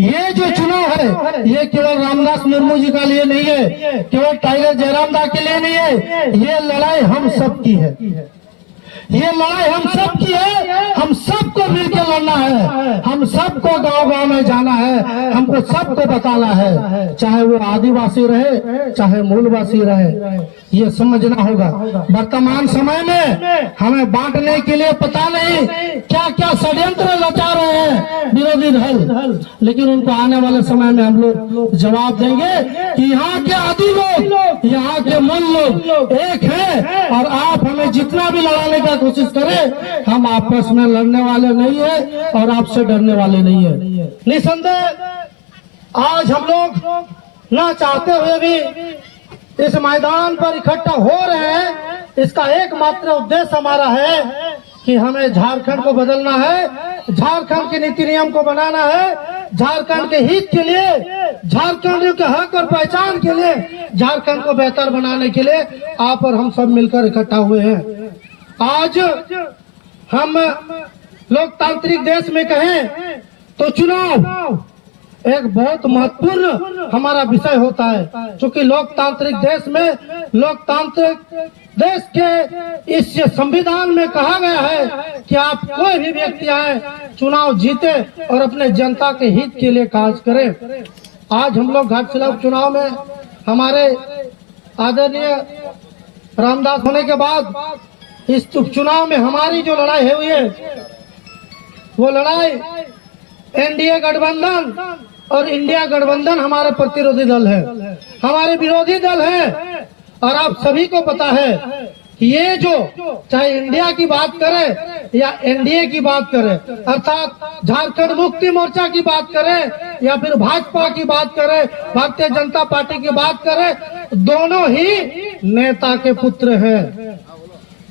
ये जो चुनाव है ये केवल रामदास मुर्मू जी का लिए नहीं है, केवल टाइगर जयराम दा के लिए नहीं है, ये लड़ाई हम सब की है। ये लड़ाई हम सब की है, हम सबको मिलकर लड़ना है, हम सबको गांव गांव में जाना है, हमको सबको बताना है, चाहे वो आदिवासी रहे चाहे मूलवासी रहे। ये समझना होगा वर्तमान समय में हमें बांटने के लिए पता नहीं क्या क्या षड्यंत्र रचा रहे हैं विरोधी दल, लेकिन उनको आने वाले समय में हम लोग जवाब देंगे कि यहाँ के आदि लोग, यहाँ के मूल लोग एक है, और आप हमें जितना भी लड़ाने का कोशिश करें, हम आपस में लड़ने वाले नहीं है और आपसे डरने वाले नहीं है। निसंदेह आज हम लोग ना चाहते हुए भी इस मैदान पर इकट्ठा हो रहे हैं, इसका एकमात्र उद्देश्य हमारा है कि हमें झारखंड को बदलना है, झारखंड के नीति नियम को बनाना है, झारखंड के हित के लिए, झारखंड के हक और पहचान के लिए, झारखंड को बेहतर बनाने के लिए आप और हम सब मिलकर इकट्ठा हुए हैं। आज हम लोकतांत्रिक देश में कहें तो चुनाव एक बहुत महत्वपूर्ण हमारा विषय होता है, क्योंकि लोकतांत्रिक देश में, लोकतांत्रिक देश के इस संविधान में कहा गया है कि आप कोई भी व्यक्ति आए चुनाव जीते और अपने जनता के हित के लिए कार्य करें। आज हम लोग घाटशिला उपचुनाव में हमारे आदरणीय रामदास होने के बाद इस उपचुनाव में हमारी जो लड़ाई हुई है वो लड़ाई एनडीए गठबंधन और इंडिया गठबंधन हमारे प्रतिरोधी दल है, हमारे विरोधी दल है। और आप सभी को पता है कि ये जो चाहे इंडिया की बात करे या एनडीए की बात करे, अर्थात झारखंड मुक्ति मोर्चा की बात करे या फिर भाजपा की बात करे, भारतीय जनता पार्टी की बात करे, दोनों ही नेता के पुत्र हैं,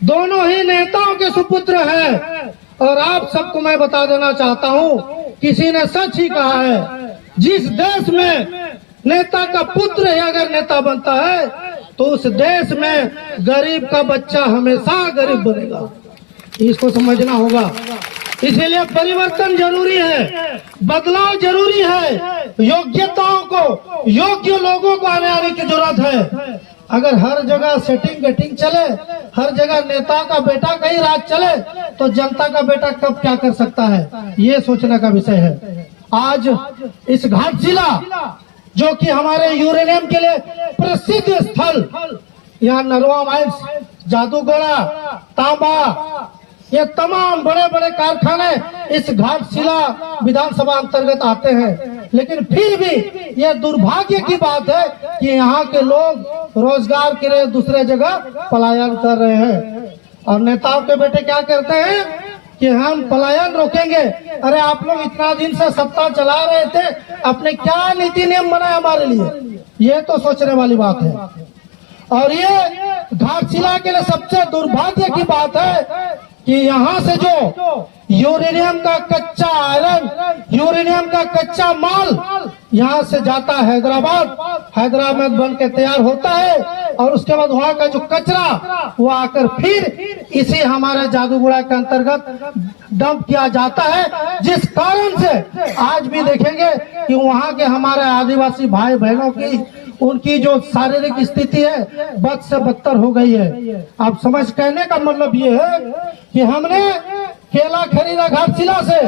दोनों ही नेताओं के सुपुत्र हैं। और आप सबको मैं बता देना चाहता हूँ, किसी ने सच ही कहा है, जिस देश में नेता का पुत्र ही अगर नेता बनता है तो उस देश में गरीब का बच्चा हमेशा गरीब बनेगा। इसको समझना होगा। इसीलिए परिवर्तन जरूरी है, बदलाव जरूरी है, योग्यताओं को, योग्य लोगों को आने की जरूरत है। अगर हर जगह सेटिंग गेटिंग चले, हर जगह नेता का बेटा कहीं राज चले, तो जनता का बेटा कब क्या कर सकता है, ये सोचने का विषय है। आज इस घाटशिला जो कि हमारे यूरेनियम के लिए प्रसिद्ध स्थल, यहाँ नरवा माइंस, जादूगोड़ा, तांबा, ये तमाम बड़े बड़े कारखाने इस घाटशिला विधानसभा अंतर्गत आते हैं, लेकिन फिर भी ये दुर्भाग्य की बात है कि यहाँ के लोग रोजगार के लिए दूसरे जगह पलायन कर रहे हैं। और नेताओं के बेटे क्या करते हैं कि हम पलायन रोकेंगे। अरे आप लोग इतना दिन से सत्ता चला रहे थे, अपने क्या नीति नियम बनाए हमारे लिए, ये तो सोचने वाली बात है। और ये घाटशिला के लिए सबसे दुर्भाग्य की बात है कि यहाँ से जो यूरेनियम का कच्चा आयरन, यूरेनियम का कच्चा माल यहाँ से जाता है हैदराबाद, हैदराबाद बन के तैयार होता है, और उसके बाद वहाँ का जो कचरा वो आकर फिर इसी हमारे जादूगोड़ा के अंतर्गत डंप किया जाता है, जिस कारण से आज भी देखेंगे कि वहाँ के हमारे आदिवासी भाई बहनों की, उनकी जो शारीरिक स्थिति है बद से बदतर हो गई है। आप समझ, कहने का मतलब ये है कि हमने केला खरीदा घाटशिला से,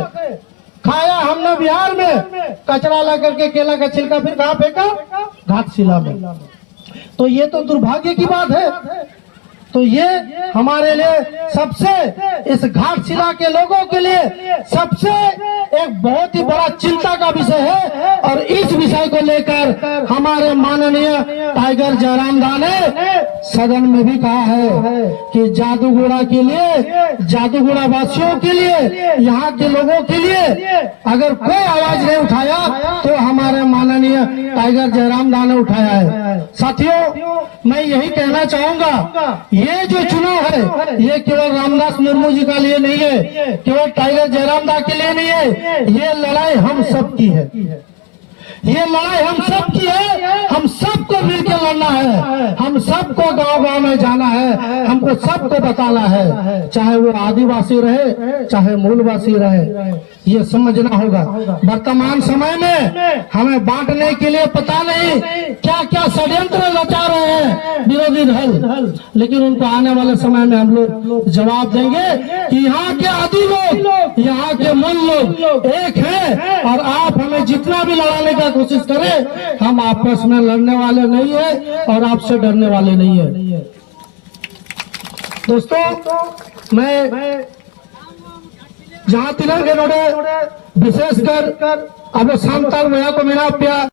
खाया हमने बिहार में, कचरा ला करके केला का छिलका फिर कहाँ फेंका, घाटशिला में। तो ये तो दुर्भाग्य की बात है। तो ये हमारे लिए सबसे, इस घाटशिला के लोगों के लिए सबसे एक बहुत ही बड़ा चिंता का विषय है। और इस विषय को लेकर हमारे माननीय टाइगर जयराम दा ने सदन में भी कहा है कि जादूगोड़ा के लिए, जादूगोड़ा वासियों के लिए, यहाँ के लोगों के लिए अगर कोई आवाज नहीं उठाया तो हमारे माननीय टाइगर जयराम दा ने उठाया है। साथियों, मैं यही कहना चाहूंगा, ये जो चुनाव है ये केवल रामदास मुर्मू जी का लिए नहीं है, केवल टाइगर जयराम दा के लिए नहीं है, ये लड़ाई हम सब की है, ये लड़ाई हम सब की है। हम सबको मिलकर लड़ना है, हम सबको गांव गांव में जाना है, हमको सबको बताना है, चाहे वो आदिवासी रहे चाहे मूलवासी रहे। ये समझना होगा वर्तमान समय में हमें बांटने के लिए पता नहीं क्या क्या षड्यंत्र रचा रहे हैं विरोधी दल, लेकिन उनको आने वाले समय में हम लोग जवाब देंगे कि यहाँ के आदि लोग, यहाँ के मूल लोग एक है, और आप हमें जितना भी लड़ाने का कोशिश करें, हम आपस में लड़ने वाले नहीं है और आपसे डरने वाले नहीं है। दोस्तों, मैं जहाँ तिलक के नोड़े विशेषकर अब शाम तक को मेरा प्यार